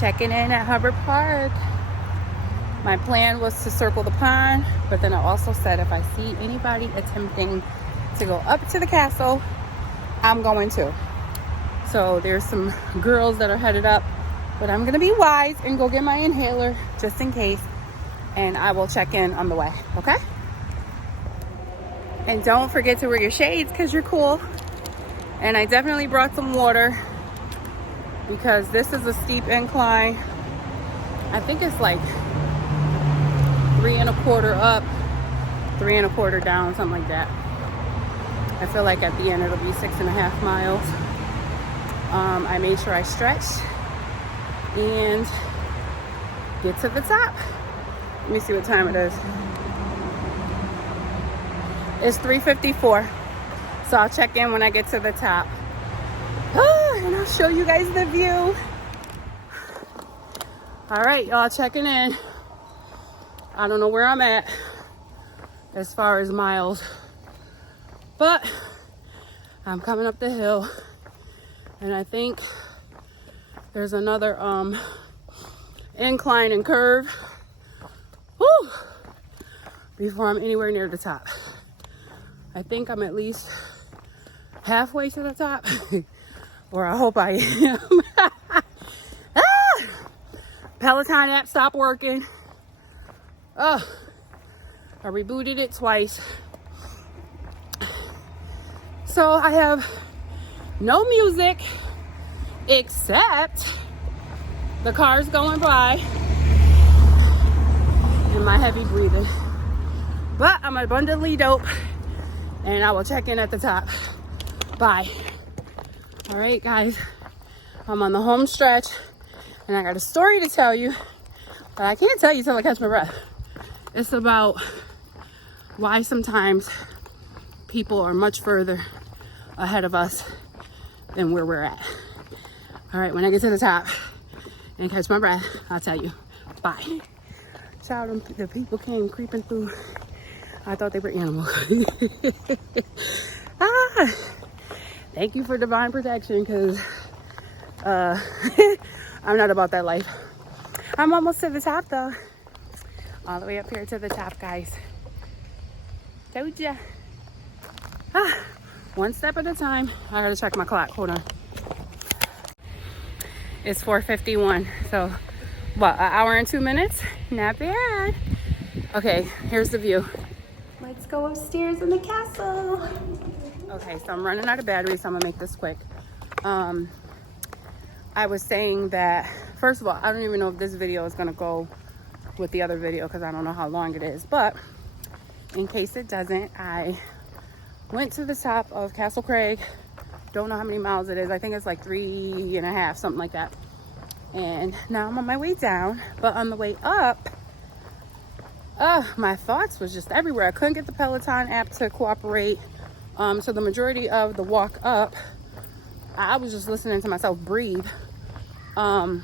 Checking in at Hubbard Park. My plan was to circle the pond, but then I also said if I see anybody attempting to go up to the castle, I'm going to. So there's some girls that are headed up, but I'm gonna be wise and go get my inhaler just in case, and I will check in on the way, okay? And don't forget to wear your shades because you're cool. And I definitely brought some water because this is a steep incline. I think it's like 3 1/4 up, 3 1/4 down, something like that. I feel like at the end it'll be 6.5 miles. I made sure I stretched and get to the top. Let me see what time it is. It's 3:54. So I'll check in when I get to the top. And I'll show you guys the view. All right, y'all, checking in. I don't know where I'm at as far as miles, but I'm coming up the hill, and I think there's another incline and curve before I'm anywhere near the top. I think I'm at least halfway to the top, or I hope I am. Peloton app stopped working. I rebooted it twice. So I have no music except the cars going by and my heavy breathing. But I'm abundantly dope, and I will check in at the top. Bye. All right, guys, I'm on the home stretch, and I got a story to tell you, but I can't tell you till I catch my breath. It's about why sometimes people are much further ahead of us than where we're at. All right, when I get to the top and catch my breath, I'll tell you. Bye. Child, the people came creeping through. I thought they were animals. Thank you for divine protection, because I'm not about that life. I'm almost to the top, though. All the way up here to the top, guys. Told ya. One step at a time. I gotta check my clock. Hold on. It's 4:51. So, what, an hour and 2 minutes? Not bad. Okay, here's the view. Let's go upstairs in the castle. Okay, so I'm running out of battery, so I'm gonna make this quick. I was saying that, first of all, I don't even know if this video is gonna go with the other video because I don't know how long it is, but in case it doesn't, I went to the top of Castle Craig. Don't know how many miles it is. I think it's like 3.5, something like that. And now I'm on my way down, but on the way up, my thoughts was just everywhere. I couldn't get the Peloton app to cooperate. So the majority of the walk up, I was just listening to myself breathe. And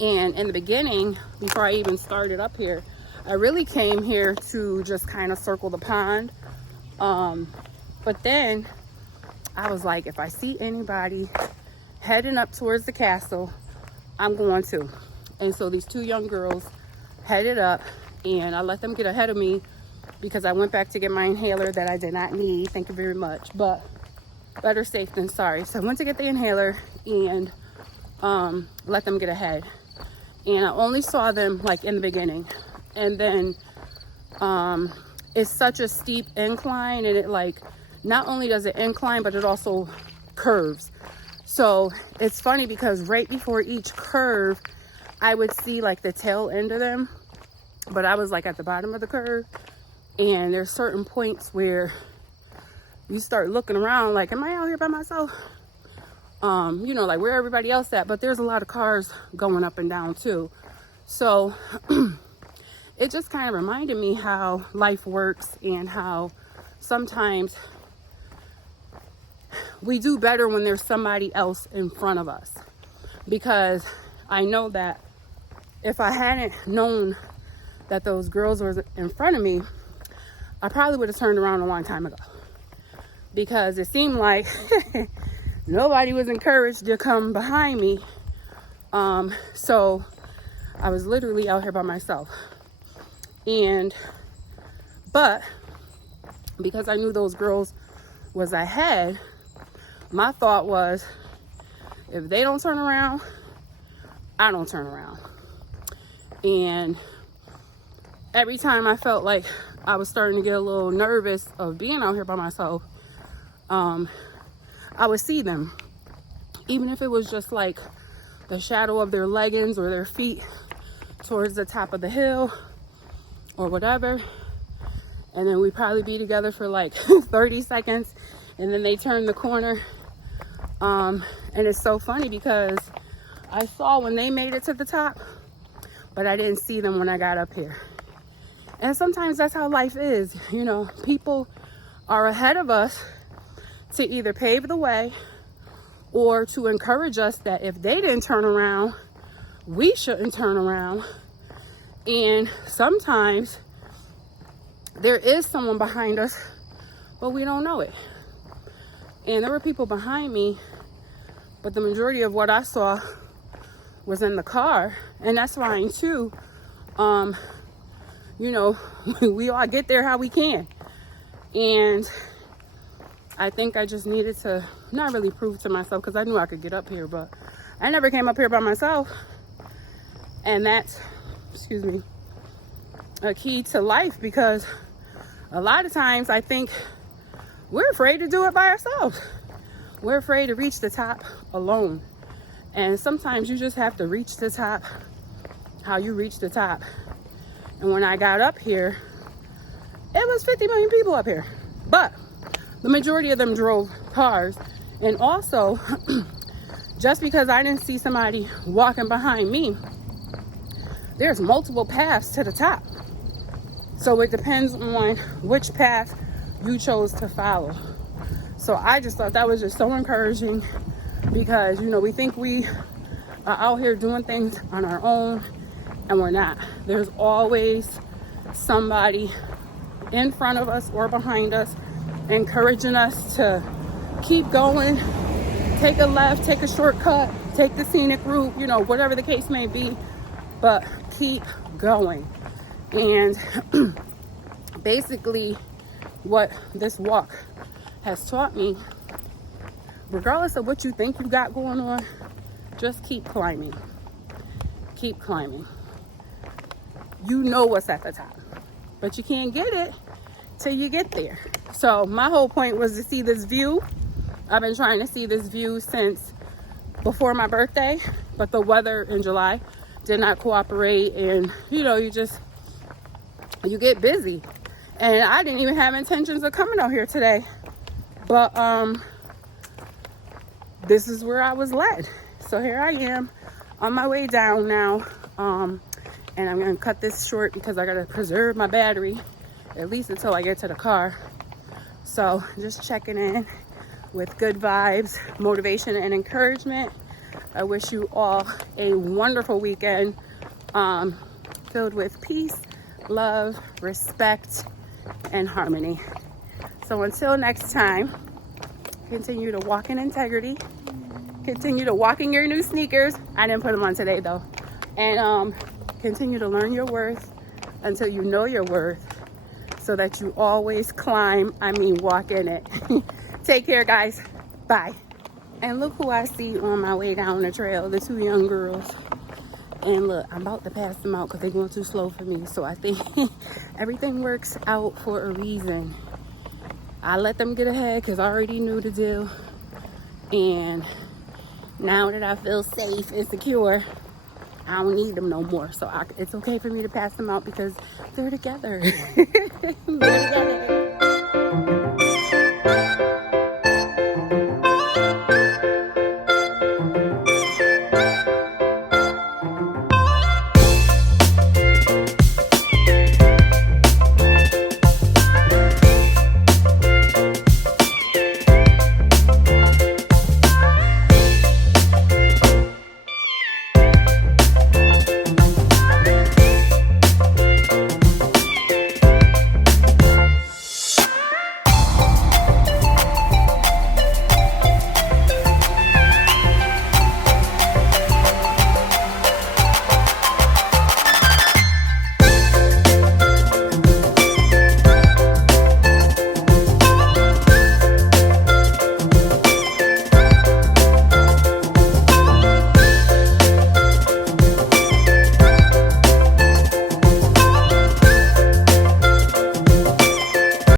in the beginning, before I even started up here, I really came here to just kind of circle the pond. But then I was like, if I see anybody heading up towards the castle, I'm going to. And so these 2 young girls headed up, and I let them get ahead of me because I went back to get my inhaler that I did not need. Thank you very much. But better safe than sorry. So I went to get the inhaler and let them get ahead. And I only saw them like in the beginning. And then it's such a steep incline, and it like, not only does it incline, but it also curves. So it's funny because right before each curve, I would see like the tail end of them, but I was like at the bottom of the curve. And there's certain points where you start looking around like, am I out here by myself? You know, like where everybody else at? But there's a lot of cars going up and down too. So it just kind of reminded me how life works, and how sometimes we do better when there's somebody else in front of us. Because I know that if I hadn't known that those girls were in front of me, I probably would have turned around a long time ago. Because it seemed like nobody was encouraged to come behind me So I was literally out here by myself. But because I knew those girls was ahead, my thought was, if they don't turn around, I don't turn around. And every time I felt like I was starting to get a little nervous of being out here by myself, I would see them, even if it was just like the shadow of their leggings or their feet towards the top of the hill or whatever. And then we'd probably be together for like 30 seconds, and then they turn the corner. And it's so funny because I saw when they made it to the top, but I didn't see them when I got up here. And sometimes that's how life is. You know, people are ahead of us to either pave the way or to encourage us that if they didn't turn around, we shouldn't turn around. And sometimes there is someone behind us, but we don't know it. And there were people behind me, but the majority of what I saw was in the car. And that's fine too. You know, we all get there how we can. And I think I just needed to not really prove to myself, because I knew I could get up here, but I never came up here by myself. And that's, excuse me, a key to life, because a lot of times I think we're afraid to do it by ourselves. We're afraid to reach the top alone. And sometimes you just have to reach the top how you reach the top. And when I got up here, it was 50 million people up here. But the majority of them drove cars. And also, just because I didn't see somebody walking behind me, there's multiple paths to the top. So it depends on which path you chose to follow. So I just thought that was just so encouraging, because, you know, we think we are out here doing things on our own, and we're not. There's always somebody in front of us or behind us encouraging us to keep going, take a left, take a shortcut, take the scenic route, you know, whatever the case may be, but keep going. And basically what this walk has taught me, regardless of what you think you got going on, just keep climbing. Keep climbing. You know what's at the top, but you can't get it till you get there. So my whole point was to see this view. I've been trying to see this view since before my birthday, but the weather in July did not cooperate, and you know, you get busy. And I didn't even have intentions of coming out here today, but this is where I was led. So here I am on my way down now, and I'm gonna cut this short because I gotta preserve my battery at least until I get to the car. So just checking in with good vibes, motivation, and encouragement. I wish you all a wonderful weekend, filled with peace, love, respect, and harmony. So until next time, continue to walk in integrity, continue to walk in your new sneakers. I didn't put them on today though. And continue to learn your worth until you know your worth, so that you always walk in it. Take care, guys. Bye. And look who I see on my way down the trail, the two young girls. And look, I'm about to pass them out because they're going too slow for me. So I think everything works out for a reason. I let them get ahead because I already knew the deal. And now that I feel safe and secure, I don't need them no more. So it's okay for me to pass them out because they're together. They're together.